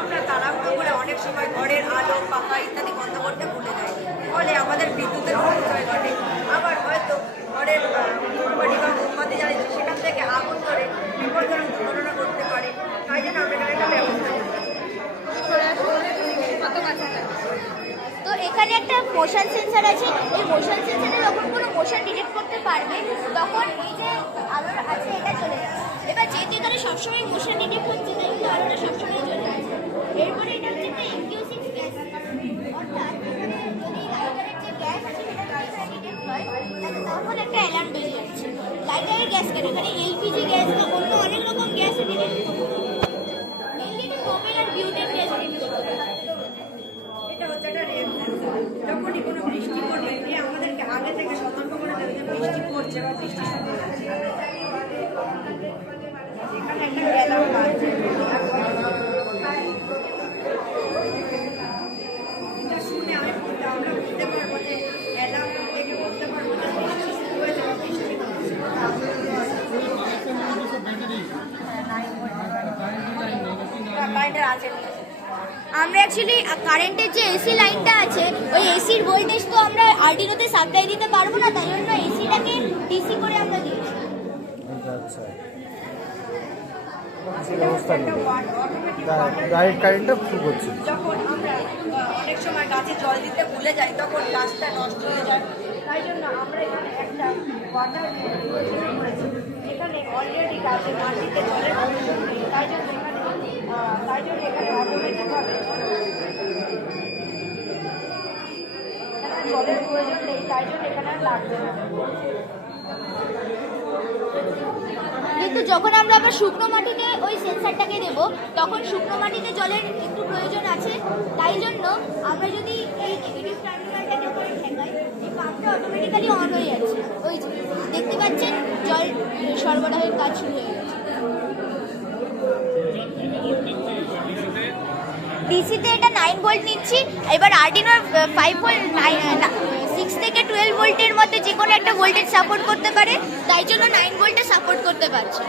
আমরা তাড়াহুড়ো করে অনেক সময় ঘরের আলো পাখা ইত্যাদি বন্ধ করতে ভুলে যাই, ফলে আমাদের বিদ্যুতের অপচয় ঘটে। আবার হয়তো ঘরের বাড়ি বা মোমবাতি জ্বালিয়েছে, সেখান থেকে আগুন ধরে বিপজ্জনক দুর্ঘটনা করতে পারে। তাই জন্য আমরা এখানে একটা ব্যবস্থা নিতে পারি। তো এখানে একটা মোশন সেন্সর আছে। এই মোশন সেন্সরে যখন কোনো মোশন ডিটেক্ট করতে পারবে, তখন এই যে আলোর আছে এটা চলে যাবে। এবার যেহেতু এখানে সবসময় মোশন ডিটেক্ট হচ্ছে, তাই জন্য আলোটা সবসময় চলে যাচ্ছে। এরপরে এটা হচ্ছে একটা MQ6 গ্যাস, অর্থাৎ এখানে যদি লাইটারের যে গ্যাস আছে সেটা ডিটেক্ট হয়, তখন একটা অ্যালার্ম বেজে যাচ্ছে। লাইটারের গ্যাস কেন, এখানে LPG গ্যাস বা অন্য অনেক রকম গ্যাস ডিটেক্ট করতে হবে। মেনলি এটা প্রোপেন আর বিউটেন গ্যাস ডিটেক্ট করতে হবে। এটা হচ্ছে একটা রেম সেন্সর। যখনই কোনো বৃষ্টি পড়বে, এ আমাদেরকে আগে থেকে সতর্ক করে দেবে যে বৃষ্টি পড়ছে বা বৃষ্টির সময় আছে। এখানে একটা অ্যালার্ম বাজছে। এটা শুনে আমরা বুঝতে পারবো যে অ্যালার্ম থেকে বুঝতে পারবো যে বৃষ্টি শুরু হয়েছে বা বৃষ্টি হচ্ছে। কারেন্টের আছে। আমরা অ্যাকচুয়ালি কারেন্টের যে এসি লাইনটা আছে, ওই এসির ভোল্টেজ তো আমরা আরডিনোতে সাপ্লাই দিতে পারবো না, তাই জন্য এসিটাকে ডিসি করে আমরা দিয়েছি। ডাইরেক্ট কারেন্টটা ফ্রি করছে। যখন আমরা অনেক সময় গাছে জল দিতে ভুলে যাই, তখন গাছটা নষ্ট হয়ে যায়। তাই জন্য আমরা এখানে একটা ওয়াটার করেছি। এখানে অলরেডি গাছের মাটিতে জলের প্রয়োজন নেই, তাই জন্য এখানে অটোমেটিকভাবে জলের প্রয়োজন নেই, তাই জন্য এখানে আর লাগবে না। কিন্তু যখন আমরা আবার শুকনো মাটিতে ওই সেন্সারটাকে দেব, তখন শুকনো মাটিতে জলের একটু প্রয়োজন আছে। তাই জন্য আমরা যদি এই নেগেটিভ টার্মিনালটাকে করে ঠেকাই, এই পাম্পটা অটোমেটিক্যালি অন হয়ে যাচ্ছে। ওই যে দেখতে পাচ্ছেন জল সরবরাহের কাজ শুরু হয়ে গেছে। ডিসিতে এটা 9 ভোল্ট নিচ্ছি। এবার আরডিনোর 5 ভোল্ট 6 থেকে 12 ভোল্টের মধ্যে যে কোনো একটা ভোল্টেজ সাপোর্ট করতে পারে, তাই জন্য 9 ভোল্টে সাপোর্ট করতে পারছে।